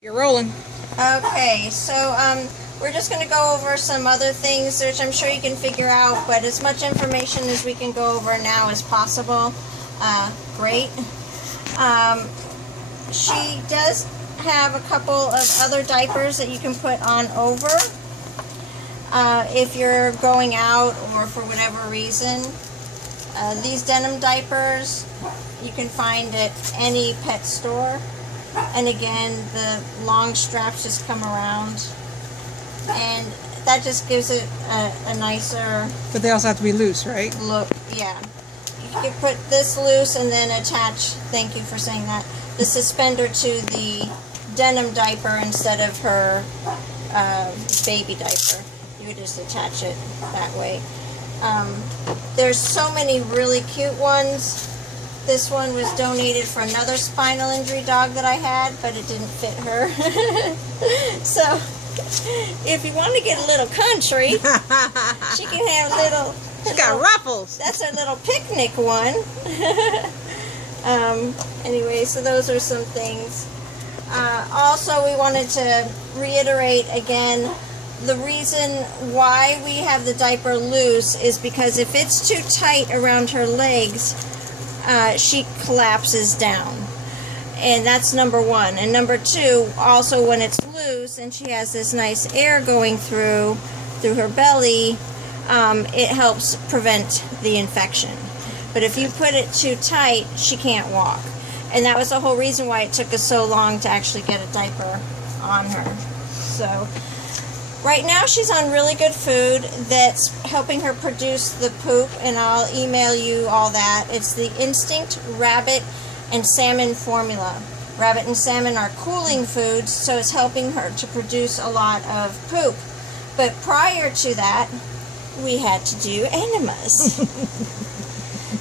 You're rolling. Okay, so we're just going to go over some other things which I'm sure you can figure out, but as much information as we can go over now as possible. Great. She does have a couple of other diapers that you can put on over if you're going out or for whatever reason. These denim diapers you can find at any pet store. And again, the long straps just come around, and that just gives it a nicer... But they also have to be loose, right? Look, yeah. You can put this loose and then attach, thank you for saying that, the suspender to the denim diaper instead of her baby diaper. You would just attach it that way. There's so many really cute ones. This one was donated for another spinal injury dog that I had, but it didn't fit her. So, if you want to get a little country, she can have little... She got ruffles. That's her little picnic one. Anyway, so those are some things. Also, we wanted to reiterate again, the reason why we have the diaper loose is because if it's too tight around her legs, she collapses down, and that's number one. And number two, also when it's loose and she has this nice air going through her belly, it helps prevent the infection. But if you put it too tight, she can't walk, and that was the whole reason why it took us so long to actually get a diaper on her. So right now she's on really good food that's helping her produce the poop, and I'll email you all that. It's the Instinct Rabbit and Salmon formula. Rabbit and salmon are cooling foods, so it's helping her to produce a lot of poop. But prior to that, we had to do enemas.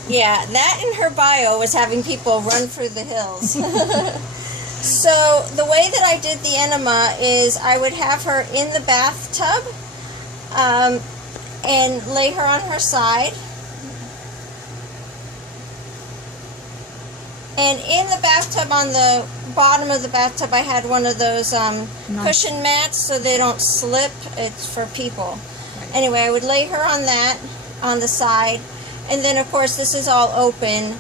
Yeah, that in her bio was having people run through the hills. So the way that I did the enema is I would have her in the bathtub and lay her on her side. And in the bathtub, on the bottom of the bathtub, I had one of those cushion mats so they don't slip. It's for people. Right. Anyway, I would lay her on that, on the side. And then, of course, this is all open.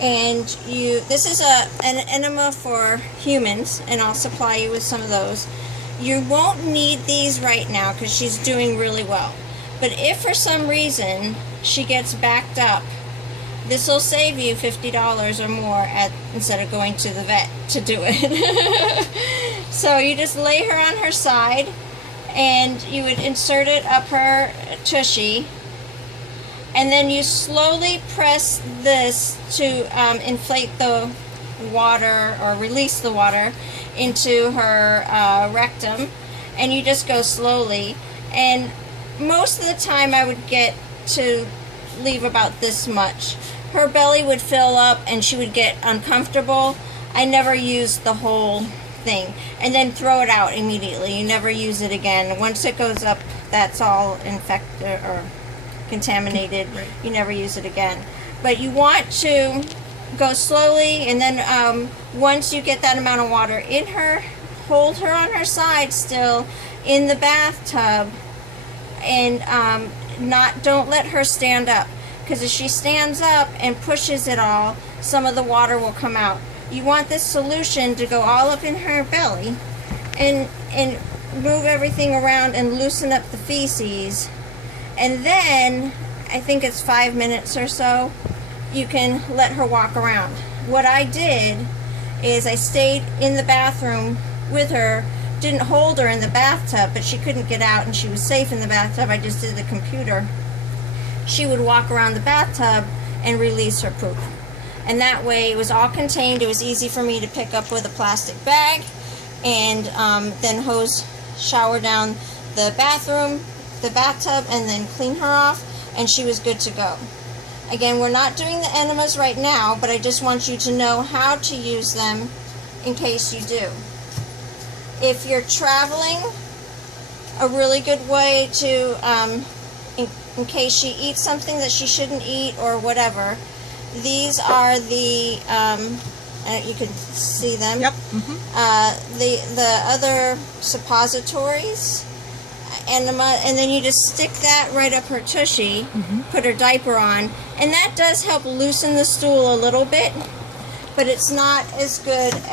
And this is an enema for humans, and I'll supply you with some of those. You won't need these right now because she's doing really well. But if for some reason she gets backed up, this will save you $50 or more instead of going to the vet to do it. So you just lay her on her side, and you would insert it up her tushy. And then you slowly press this to inflate the water, or release the water, into her rectum. And you just go slowly. And most of the time I would get to leave about this much. Her belly would fill up and she would get uncomfortable. I never used the whole thing. And then throw it out immediately. You never use it again. Once it goes up, that's all infected or contaminated. Right. You never use it again. But you want to go slowly, and then once you get that amount of water in her, hold her on her side still in the bathtub, and don't let her stand up, because if she stands up and pushes it all, some of the water will come out. You want this solution to go all up in her belly and move everything around and loosen up the feces. And then, I think it's 5 minutes or so, you can let her walk around. What I did is I stayed in the bathroom with her, didn't hold her in the bathtub, but she couldn't get out and she was safe in the bathtub. I just did the computer. She would walk around the bathtub and release her poop. And that way it was all contained. It was easy for me to pick up with a plastic bag and then shower down the bathtub, and then clean her off, and she was good to go. Again, we're not doing the enemas right now, but I just want you to know how to use them in case you do. If you're traveling, a really good way to, in case she eats something that she shouldn't eat or whatever, these are the You can see them. Yep. The other suppositories, enema, and then you just stick that right up her tushy, put her diaper on, and that does help loosen the stool a little bit, but it's not as good